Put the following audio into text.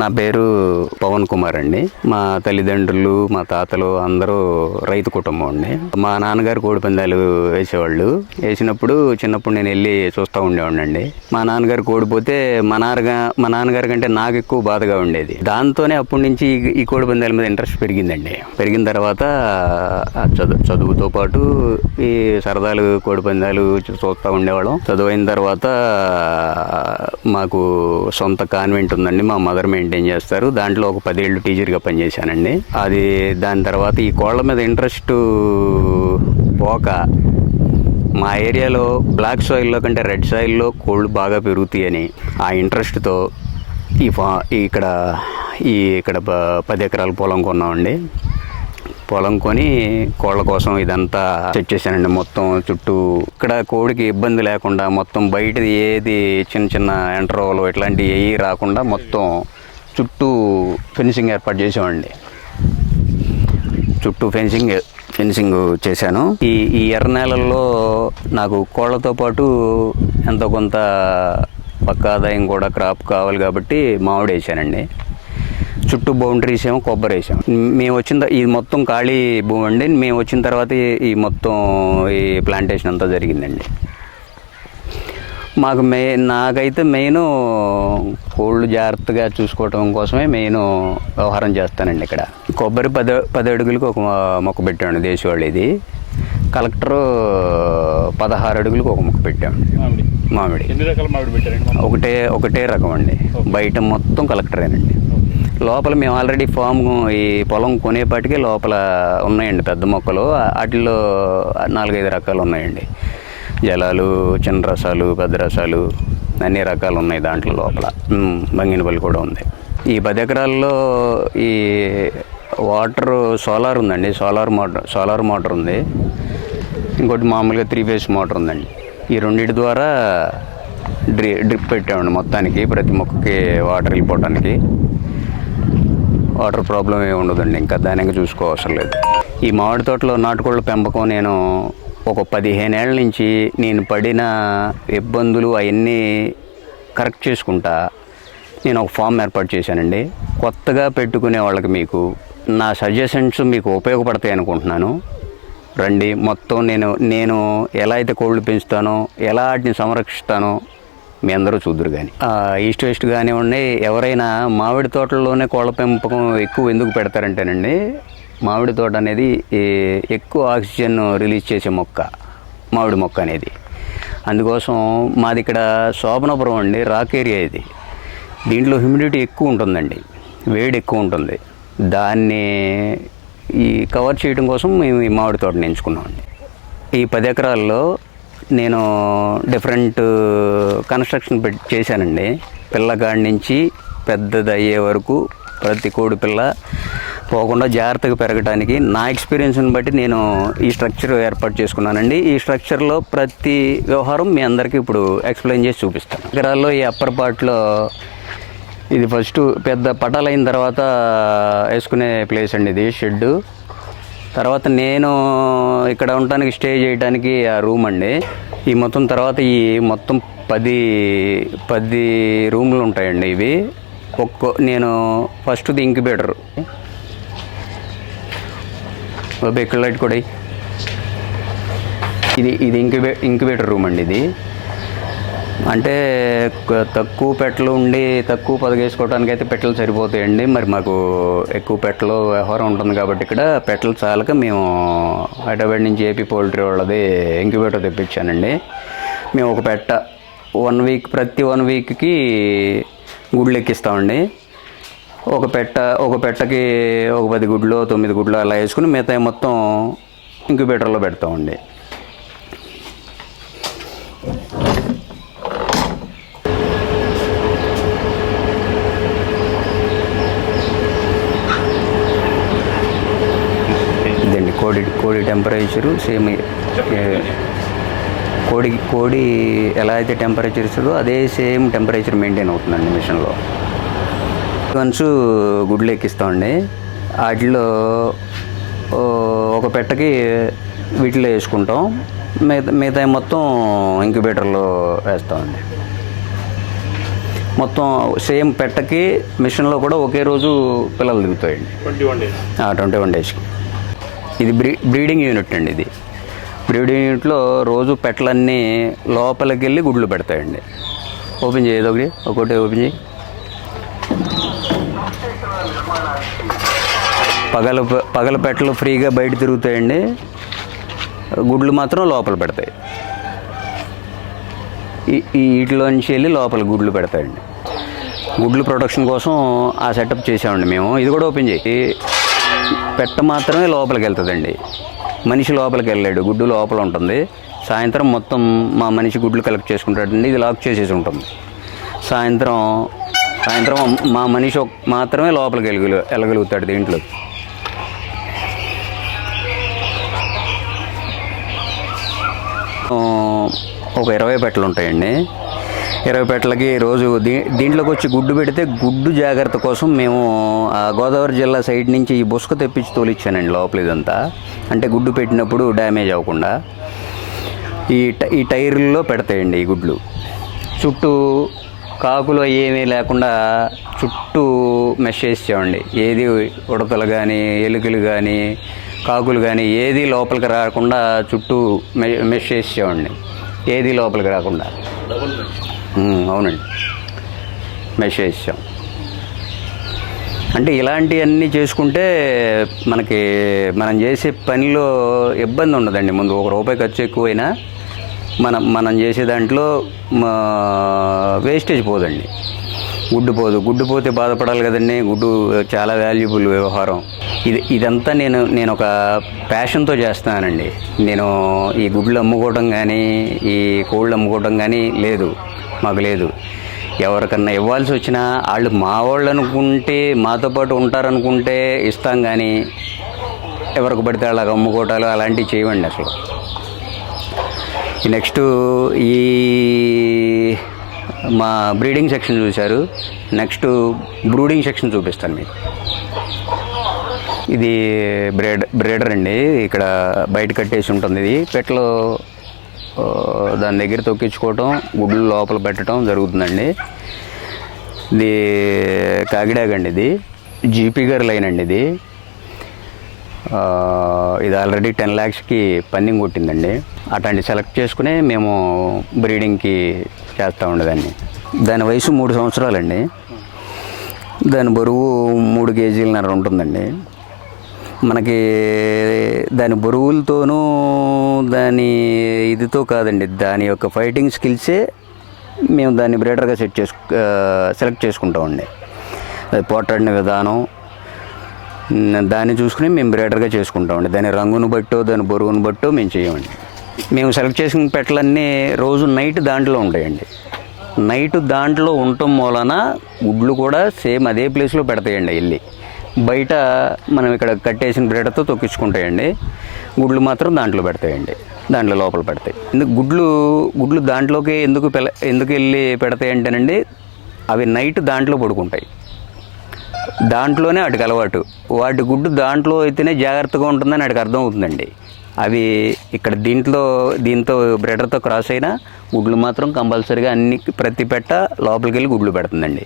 నా పేరు పవన్ కుమార్ అండి. మా తల్లిదండ్రులు మా తాతలు అందరూ రైతు కుటుంబం అండి. మా నాన్నగారు కోడి పందాలు వేసేవాళ్ళు. వేసినప్పుడు చిన్నప్పుడు నేను వెళ్ళి చూస్తూ ఉండేవాడిని మా నాన్నగారు కోడిపోతే మా నాన్నగా మా నాన్నగారి కంటే నాకు ఎక్కువ బాధగా ఉండేది. దాంతోనే అప్పటి నుంచి ఈ- ఈ కోడి పందాల మీద ఇంట్రెస్ట్ పెరిగిందండి. పెరిగిన తర్వాత చదువు చదువుతో పాటు ఈ సరదాలు కోడి పందాలు చూస్తూ ఉండేవాళ్ళం. చదువు అయిన తర్వాత మాకు సొంత కాన్వెంట్ ఉందండి మా మదర్ మెయింటైన్ చేస్తారు. దాంట్లో ఒక పదేళ్ళు టీచర్గా పనిచేశానండి. అది దాని తర్వాత ఈ కోళ్ళ మీద ఇంట్రెస్ట్ పోక మా ఏరియాలో బ్లాక్ సాయిల్లో కంటే రెడ్ సాయిల్లో కోళ్ళు బాగా పెరుగుతాయని ఆ ఇంట్రెస్ట్తో ఈ ఫా ఇక్కడ ఈ ఇక్కడ పది ఎకరాల పొలం కొన్నామండి. పొలం కొని కోళ్ళ కోసం ఇదంతా సెట్ చేశానండి మొత్తం చుట్టూ. ఇక్కడ కోడికి ఇబ్బంది లేకుండా మొత్తం బయటది ఏది చిన్న చిన్న ఎంట్రోలు ఇట్లాంటివి ఏవి రాకుండా మొత్తం చుట్టూ ఫెన్సింగ్ ఏర్పాటు చేసామండి చుట్టూ ఫెన్సింగ్ ఫెన్సింగ్ చేశాను. ఈ ఈ ఎర్ర నేలల్లో నాకు కోళ్ళతో పాటు ఎంతో కొంత పక్క ఆదాయం కూడా క్రాప్ కావాలి కాబట్టి మామిడి వేసానండి. చుట్టూ బౌండరీస్ ఏమో కొబ్బరి వేసాం మేము వచ్చిన ఇది మొత్తం ఖాళీ భూమి అండి. మేము వచ్చిన తర్వాత ఈ మొత్తం ఈ ప్లాంటేషన్ అంతా జరిగిందండి. మాకు మే నాకైతే మెయిన్ కోళ్ళు జాగ్రత్తగా చూసుకోవటం కోసమే మెయిన్ వ్యవహారం చేస్తానండి ఇక్కడ. కొబ్బరి పది పది అడుగులకు ఒక మొక్క పెట్టామండి దేశవాళి ఇది. కలెక్టర్ పదహారు అడుగులకు ఒక మొక్క పెట్టామండి మామిడి. మామిడి. ఎన్ని రకాల మామిడి పెట్టారండి మొత్తం? ఒకటే ఒకటే రకం అండి. బయట మొత్తం కలెక్టరేనండి. లోపల మేము ఆల్రెడీ ఫామ్ ఈ పొలం కొనేపాటికే లోపల ఉన్నాయండి పెద్ద మొక్కలు. వాటిల్లో నాలుగైదు రకాలు ఉన్నాయండి. జలాలు చిన్న రసాలు పెద్ద రసాలు అన్ని రకాలు ఉన్నాయి దాంట్లో లోపల. బంగిన బంగినపల్లి కూడా ఉంది. ఈ పది ఎకరాల్లో ఈ వాటర్ సోలార్ ఉందండి. సోలార్ మోటార్ సోలార్ మోటార్ ఉంది. ఇంకోటి మామూలుగా త్రీ ఫేస్ మోటార్ ఉందండి. ఈ రెండింటి ద్వారా డ్రి డ్రిప్ పెట్టామండి మొత్తానికి ప్రతి మొక్కకి వాటర్ వెళ్ళిపోవడానికి వాటర్ ప్రాబ్లం ఏమి ఉండదండి ఇంకా దానికి చూసుకోవసరం లేదు. ఈ మామిడి తోటలో నాటుకోళ్ళ పెంపకం నేను ఒక పదిహేను ఏళ్ళ నుంచి నేను పడిన ఇబ్బందులు అవన్నీ కరెక్ట్ చేసుకుంటా. నేను ఒక ఫామ్ ఏర్పాటు చేశానండి. కొత్తగా పెట్టుకునే వాళ్ళకి మీకు నా సజెషన్స్ మీకు ఉపయోగపడతాయి అనుకుంటున్నాను. రండి మొత్తం నేను నేను ఎలా అయితే కోళ్ళు పెంచుతానో ఎలా వాటిని సంరక్షిస్తానో మీ అందరూ చూద్దరు కానీ ఈస్ట్ వెస్ట్ కానివ్వండి ఎవరైనా మామిడి తోటల్లోనే కోళ్ళ పెంపకం ఎక్కువ ఎందుకు పెడతారంటేనండి మామిడి తోట అనేది ఈ ఎక్కువ ఆక్సిజన్ రిలీజ్ చేసే మొక్క మామిడి మొక్క అనేది. అందుకోసం మాది ఇక్కడ శోభనపురం అండి రాక్ ఏరియా ఇది. దీంట్లో హ్యూమిడిటీ ఎక్కువ ఉంటుందండి వేడి ఎక్కువ ఉంటుంది. దాన్ని ఈ కవర్ చేయడం కోసం మేము ఈ మామిడి తోటని ఎంచుకున్నామండి. ఈ పది ఎకరాల్లో నేను డిఫరెంట్ కన్స్ట్రక్షన్ పెట్టి చేశానండి. పిల్లగాడి నుంచి పెద్దది అయ్యే వరకు ప్రతి కోడి పిల్ల పోకుండా జాగ్రత్తగా పెరగడానికి నా ఎక్స్పీరియన్స్ని బట్టి నేను ఈ స్ట్రక్చర్ ఏర్పాటు చేసుకున్నానండి. ఈ స్ట్రక్చర్లో ప్రతి వ్యవహారం మీ అందరికీ ఇప్పుడు ఎక్స్ప్లెయిన్ చేసి చూపిస్తాను. ఎకరాల్లో ఈ అప్పర్ పార్ట్లో ఇది ఫస్ట్ పెద్ద పటాలు అయిన తర్వాత వేసుకునే ప్లేస్ అండి ఇది షెడ్ తర్వాత నేను ఇక్కడ ఉండటానికి స్టే చేయడానికి ఆ రూమ్ అండి. ఈ మొత్తం తర్వాత ఈ మొత్తం పది పది రూమ్లు ఉంటాయండి ఇవి. ఒక్కో నేను ఫస్ట్ది ఇంక్యుబేటర్ ఇక్కడ లైట్ కూడా ఇది ఇది ఇంక్యుబే ఇంక్యుబేటర్ రూమ్ అండి ఇది. అంటే తక్కువ పెట్టలు ఉండి తక్కువ పదగేసుకోవడానికి అయితే పెట్టలు సరిపోతాయండి. మరి మాకు ఎక్కువ పెట్టలు వ్యవహారం ఉంటుంది కాబట్టి ఇక్కడ పెట్టలు చాలక మేము హైదరాబాద్ నుంచి ఏపీ పౌల్ట్రీ వాళ్ళది ఇంక్యుబేటర్ తెప్పించానండి. మేము ఒక పెట్ట వన్ వీక్ ప్రతి వన్ వీక్కి గుడ్లు ఎక్కిస్తామండి. ఒక పెట్ట ఒక పెట్టకి ఒక పది గుడ్లు తొమ్మిది గుడ్లు అలా వేసుకుని మిగతా మొత్తం ఇంక్యుబేటర్లో పెడతామండి. ఇదండి కోడి కోడి టెంపరేచరు సేమ్ కోడి కోడి ఎలా అయితే టెంపరేచర్ ఇస్తుందో అదే సేమ్ టెంపరేచర్ మెయింటైన్ అవుతుందండి మిషన్లో. వన్స్ గుడ్లు ఎక్కిస్తామండి వాటిలో ఒక పెట్టకి వీటిలో వేసుకుంటాం. మిగతా మిగతా మొత్తం ఇంక్యుబేటర్లో వేస్తామండి. మొత్తం సేమ్ పెట్టకి మిషన్లో కూడా ఒకే రోజు పిల్లలు దిగుతాయండి. ట్వంటీ వన్ ట్వంటీ వన్ డేస్కి. ఇది బ్రీ బ్రీడింగ్ యూనిట్ అండి ఇది. బ్రీడింగ్ యూనిట్లో రోజు పెట్టలన్నీ లోపలికి వెళ్ళి గుడ్లు పెడతాయండి. ఓపెన్ చేయదు ఒకటి ఒకటి ఓపెన్ చేయి. పగల పగల పెట్టలు ఫ్రీగా బయట తిరుగుతాయండి. గుడ్లు మాత్రం లోపల పెడతాయి. ఈ- వీటిలోంచి వెళ్ళి లోపల గుడ్లు పెడతాయండి. గుడ్లు ప్రొడక్షన్ కోసం ఆ సెటప్ చేసామండి మేము. ఇది కూడా ఓపెన్ చేయి. పెట్ట మాత్రమే లోపలికి వెళ్తుందండి. మనిషి లోపలికి వెళ్ళాడు గుడ్డు లోపల ఉంటుంది. సాయంత్రం మొత్తం మా మనిషి గుడ్లు కలెక్ట్ చేసుకుంటాడండి. ఇది లాక్ చేసేసి ఉంటుంది. సాయంత్రం సాయంత్రం మా మనిషి మాత్రమే లోపలికి వెళ్ళగలు వెళ్ళగలుగుతాడు దీంట్లో. ఒక ఇరవై పెట్టలు ఉంటాయండి. ఇరవై పెట్టలకి రోజు దీ దీంట్లోకి వచ్చి గుడ్డు పెడితే గుడ్డు జాగ్రత్త కోసం మేము ఆ గోదావరి జిల్లా సైడ్ నుంచి ఈ బుసుక తెప్పించి తోలిచ్చానండి లోపల ఇదంతా. అంటే గుడ్డు పెట్టినప్పుడు డ్యామేజ్ అవ్వకుండా. ఈ ఈ టైర్లో పెడతాయండి ఈ గుడ్లు. చుట్టూ కాకులు ఏమీ లేకుండా చుట్టూ మెష్ చేసేవండి ఏది ఉడతలు కానీ ఎలుకలు కానీ కాకులు కానీ ఏది లోపలికి రాకుండా చుట్టూ మె మెష్ చేసేవండి ఏది లోపలికి రాకుండా. అవునండి. మెష్ చేసాం అంటే ఇలాంటివన్నీ చేసుకుంటే మనకి మనం చేసే పనిలో ఇబ్బంది ఉండదండి. ముందు ఒక రూపాయి ఖర్చు ఎక్కువైనా మనం మనం చేసే దాంట్లో వేస్టేజ్ పోదండి. గుడ్డు పోదు. గుడ్డు పోతే బాధపడాలి కదండి. గుడ్డు చాలా వాల్యుబుల్ వ్యవహారం. ఇది ఇదంతా నేను నేను ఒక ప్యాషన్తో చేస్తున్నానండి. నేను ఈ గుడ్లు అమ్ముకోవడం కానీ ఈ కోళ్ళు అమ్ముకోవడం కానీ లేదు. మాకు లేదు. ఎవరికన్నా ఇవ్వాల్సి వచ్చినా వాళ్ళు మా వాళ్ళు అనుకుంటే మాతో పాటు ఉంటారనుకుంటే ఇస్తాం కానీ ఎవరికి పడితే వాళ్ళకి అమ్ముకోవటాలు అలాంటివి చేయండి అసలు. నెక్స్ట్ ఈ మా బ్రీడింగ్ సెక్షన్ చూశారు. నెక్స్ట్ బ్రూడింగ్ సెక్షన్ చూపిస్తాను మీకు. ఇది బ్రేడ్ బ్రేడర్ అండి. ఇక్కడ బయట కట్టేసి ఉంటుంది ఇది. పెట్టలో దాని దగ్గర తొక్కించుకోవటం గుడ్లు లోపల పెట్టడం జరుగుతుందండి. ఇది కాకిడాగ అండి ఇది. జీపీ గారి లైన్ అండి ఇది. ఇది ఆల్రెడీ టెన్ ల్యాక్స్కి పన్నింగ్ కొట్టిందండి. అట్లాంటి సెలెక్ట్ చేసుకుని మేము బ్రీడింగ్కి చేస్తూ ఉండేదాన్ని. దాని వయసు మూడు సంవత్సరాలండి. దాని బరువు మూడు కేజీలన్నర ఉంటుందండి. మనకి దాని బరువులతోనూ దాని ఇదితో కాదండి దాని యొక్క ఫైటింగ్ స్కిల్సే మేము దాన్ని బ్రేడర్గా సెట్ చేసుకు సెలెక్ట్ చేసుకుంటామండి అది పోటాడిన విధానం దాన్ని చూసుకుని మేము బ్రేడర్గా చేసుకుంటామండి దాని రంగును బట్టో దాని బరువును బట్టో మేము చేయమండి మేము సెలెక్ట్ చేసిన పెట్టలన్నీ రోజు నైట్ దాంట్లో ఉంటాయండి. నైట్ దాంట్లో ఉండటం మూలన గుడ్లు కూడా సేమ్ అదే ప్లేస్లో పెడతాయండి వెళ్ళి. బయట మనం ఇక్కడ కట్టేసిన బ్రేడర్తో తొక్కించుకుంటాయండి. గుడ్లు మాత్రం దాంట్లో పెడతాయండి. దాంట్లో లోపల పెడతాయి. ఎందుకు గుడ్లు గుడ్లు దాంట్లోకి ఎందుకు పెల ఎందుకు వెళ్ళి పెడతాయి అంటేనండి అవి నైట్ దాంట్లో పడుకుంటాయి. దాంట్లోనే వాటికి అలవాటు. వాటి గుడ్డు దాంట్లో అయితేనే జాగ్రత్తగా ఉంటుందని వాటికి అర్థం అవుతుందండి అవి ఇక్కడ దీంట్లో దీంతో బ్రెడర్తో క్రాస్ అయినా గుడ్లు మాత్రం కంపల్సరీగా అన్ని ప్రతి పెట్ట లోపలికి వెళ్ళి గుడ్లు పెడుతుందండి.